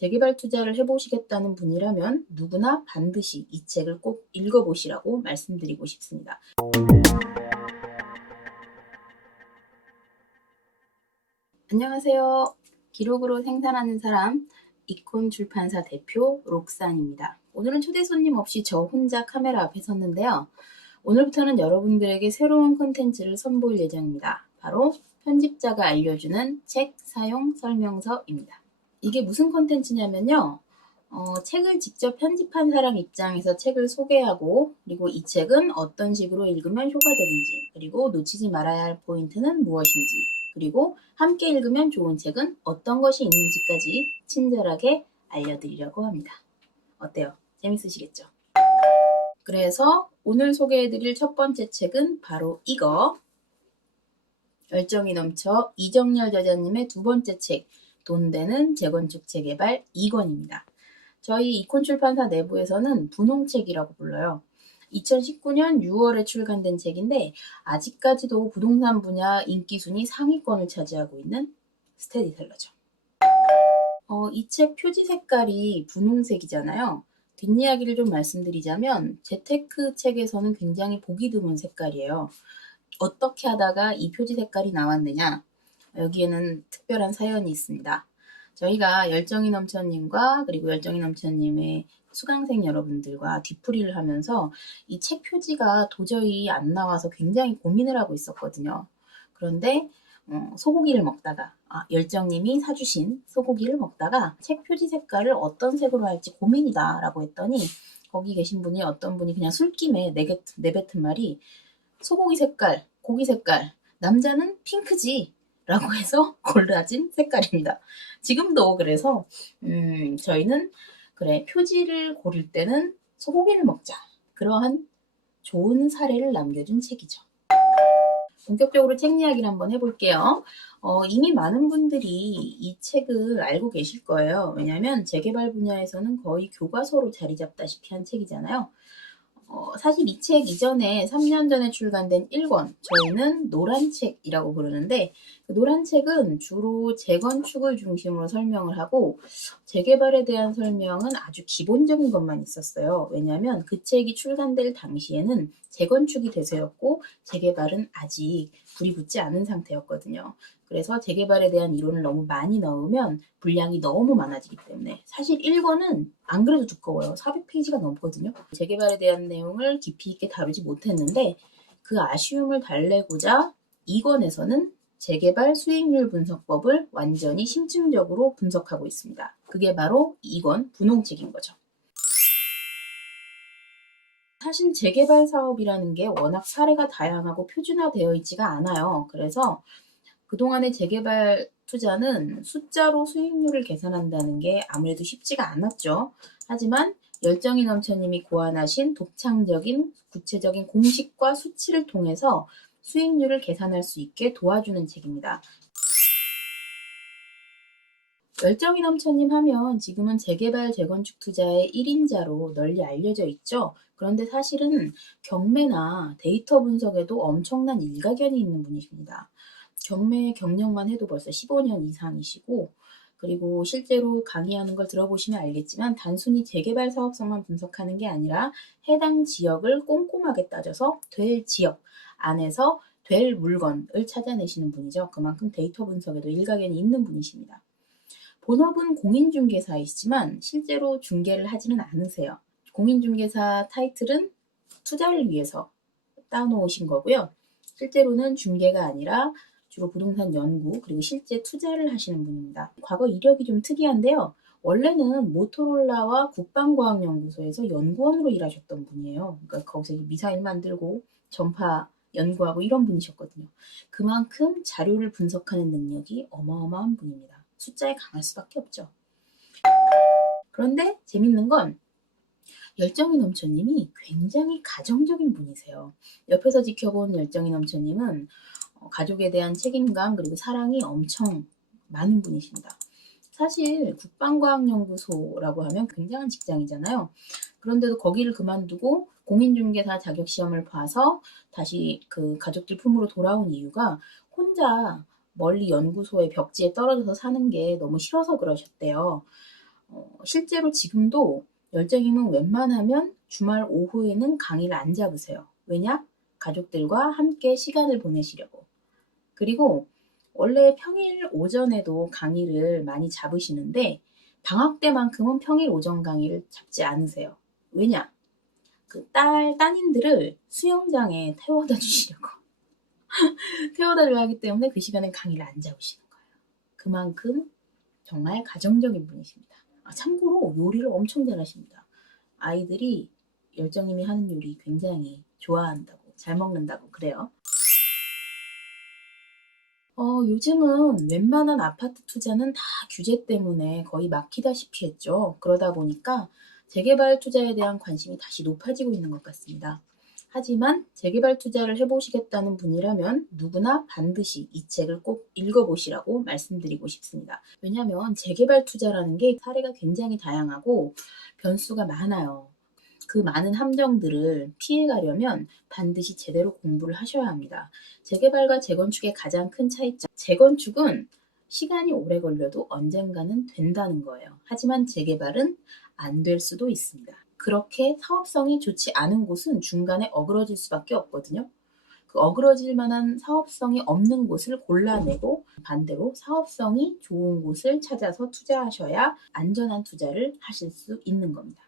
재개발 투자를 해보시겠다는 분이라면 누구나 반드시 이 책을 꼭 읽어보시라고 말씀드리고 싶습니다. 안녕하세요. 기록으로 생산하는 사람, 이콘 출판사 대표 록산입니다. 오늘은 초대 손님 없이 저 혼자 카메라 앞에 섰는데요. 오늘부터는 여러분들에게 새로운 콘텐츠를 선보일 예정입니다. 바로 편집자가 알려주는 책 사용 설명서입니다. 이게 무슨 콘텐츠냐면요. 책을 직접 편집한 사람 입장에서 책을 소개하고, 그리고 이 책은 어떤 식으로 읽으면 효과적인지, 그리고 놓치지 말아야 할 포인트는 무엇인지, 그리고 함께 읽으면 좋은 책은 어떤 것이 있는지까지 친절하게 알려드리려고 합니다. 어때요? 재밌으시겠죠? 그래서 오늘 소개해드릴 첫 번째 책은 바로 이거, 열정이 넘쳐 이정열 저자님의 두 번째 책, 돈 되는 재건축 재개발 2권입니다. 저희 이콘 출판사 내부에서는 분홍책이라고 불러요. 2019년 6월에 출간된 책인데 아직까지도 부동산 분야 인기 순위 상위권을 차지하고 있는 스테디셀러죠. 이 책 표지 색깔이 분홍색이잖아요. 뒷이야기를 좀 말씀드리자면 재테크 책에서는 굉장히 보기 드문 색깔이에요. 어떻게 하다가 이 표지 색깔이 나왔느냐? 여기에는 특별한 사연이 있습니다. 저희가 열정이 넘쳐님과 그리고 열정이 넘쳐님의 수강생 여러분들과 뒤풀이를 하면서 이 책 표지가 도저히 안 나와서 굉장히 고민을 하고 있었거든요. 그런데 소고기를 먹다가 열정님이 사주신 소고기를 먹다가 책 표지 색깔을 어떤 색으로 할지 고민이다 라고 했더니 거기 계신 분이 어떤 분이 그냥 술김에 내뱉은 말이 소고기 색깔, 고기 색깔, 남자는 핑크지 라고 해서 골라진 색깔입니다. 지금도 그래서 저희는 그래 표지를 고를 때는 소고기를 먹자. 그러한 좋은 사례를 남겨준 책이죠. 본격적으로 책 이야기를 한번 해볼게요. 이미 많은 분들이 이 책을 알고 계실 거예요. 왜냐하면 재개발 분야에서는 거의 교과서로 자리 잡다시피 한 책이잖아요. 사실 이 책 이전에 3년 전에 출간된 1권, 저희는 노란 책이라고 부르는데 그 노란 책은 주로 재건축을 중심으로 설명을 하고 재개발에 대한 설명은 아주 기본적인 것만 있었어요. 왜냐하면 그 책이 출간될 당시에는 재건축이 대세였고 재개발은 아직 불이 붙지 않은 상태였거든요. 그래서 재개발에 대한 이론을 너무 많이 넣으면 분량이 너무 많아지기 때문에 사실 1권은 안 그래도 두꺼워요. 400페이지가 넘거든요. 재개발에 대한 내용을 깊이 있게 다루지 못했는데 그 아쉬움을 달래고자 2권에서는 재개발 수익률 분석법을 완전히 심층적으로 분석하고 있습니다. 그게 바로 2권 분홍책인 거죠. 사실 재개발 사업이라는 게 워낙 사례가 다양하고 표준화되어 있지가 않아요. 그래서 그동안의 재개발 투자는 숫자로 수익률을 계산한다는 게 아무래도 쉽지가 않았죠. 하지만 열정이 넘쳐님이 고안하신 독창적인 구체적인 공식과 수치를 통해서 수익률을 계산할 수 있게 도와주는 책입니다. 열정이 넘쳐님 하면 지금은 재개발 재건축 투자의 1인자로 널리 알려져 있죠. 그런데 사실은 경매나 데이터 분석에도 엄청난 일가견이 있는 분이십니다. 경매 경력만 해도 벌써 15년 이상이시고 그리고 실제로 강의하는 걸 들어보시면 알겠지만 단순히 재개발 사업성만 분석하는 게 아니라 해당 지역을 꼼꼼하게 따져서 될 지역 안에서 될 물건을 찾아내시는 분이죠. 그만큼 데이터 분석에도 일가견이 있는 분이십니다. 본업은 공인중개사이시지만 실제로 중개를 하지는 않으세요. 공인중개사 타이틀은 투자를 위해서 따놓으신 거고요. 실제로는 중개가 아니라 주로 부동산 연구 그리고 실제 투자를 하시는 분입니다. 과거 이력이 좀 특이한데요. 원래는 모토로라와 국방과학연구소에서 연구원으로 일하셨던 분이에요. 그러니까 거기서 미사일 만들고 전파 연구하고 이런 분이셨거든요. 그만큼 자료를 분석하는 능력이 어마어마한 분입니다. 숫자에 강할 수밖에 없죠. 그런데 재밌는 건 열정이 넘쳐님이 굉장히 가정적인 분이세요. 옆에서 지켜본 열정이 넘쳐님은 가족에 대한 책임감 그리고 사랑이 엄청 많은 분이십니다. 사실 국방과학연구소라고 하면 굉장한 직장이잖아요. 그런데도 거기를 그만두고 공인중개사 자격시험을 봐서 다시 그 가족들 품으로 돌아온 이유가 혼자 멀리 연구소의 벽지에 떨어져서 사는 게 너무 싫어서 그러셨대요. 실제로 지금도 열정님은 웬만하면 주말 오후에는 강의를 안 잡으세요. 왜냐? 가족들과 함께 시간을 보내시려고. 그리고 원래 평일 오전에도 강의를 많이 잡으시는데 방학 때만큼은 평일 오전 강의를 잡지 않으세요. 왜냐? 그 따님들을 수영장에 태워다 주시려고. 태워다 줘야 하기 때문에 그 시간에 강의를 안 잡으시는 거예요. 그만큼 정말 가정적인 분이십니다. 참고로 요리를 엄청 잘하십니다. 아이들이 열정님이 하는 요리 굉장히 좋아한다고, 잘 먹는다고 그래요. 요즘은 웬만한 아파트 투자는 다 규제 때문에 거의 막히다시피 했죠. 그러다 보니까 재개발 투자에 대한 관심이 다시 높아지고 있는 것 같습니다. 하지만 재개발 투자를 해보시겠다는 분이라면 누구나 반드시 이 책을 꼭 읽어보시라고 말씀드리고 싶습니다. 왜냐하면 재개발 투자라는 게 사례가 굉장히 다양하고 변수가 많아요. 그 많은 함정들을 피해가려면 반드시 제대로 공부를 하셔야 합니다. 재개발과 재건축의 가장 큰 차이점. 재건축은 시간이 오래 걸려도 언젠가는 된다는 거예요. 하지만 재개발은 안 될 수도 있습니다. 그렇게 사업성이 좋지 않은 곳은 중간에 어그러질 수밖에 없거든요. 그 어그러질 만한 사업성이 없는 곳을 골라내고 반대로 사업성이 좋은 곳을 찾아서 투자하셔야 안전한 투자를 하실 수 있는 겁니다.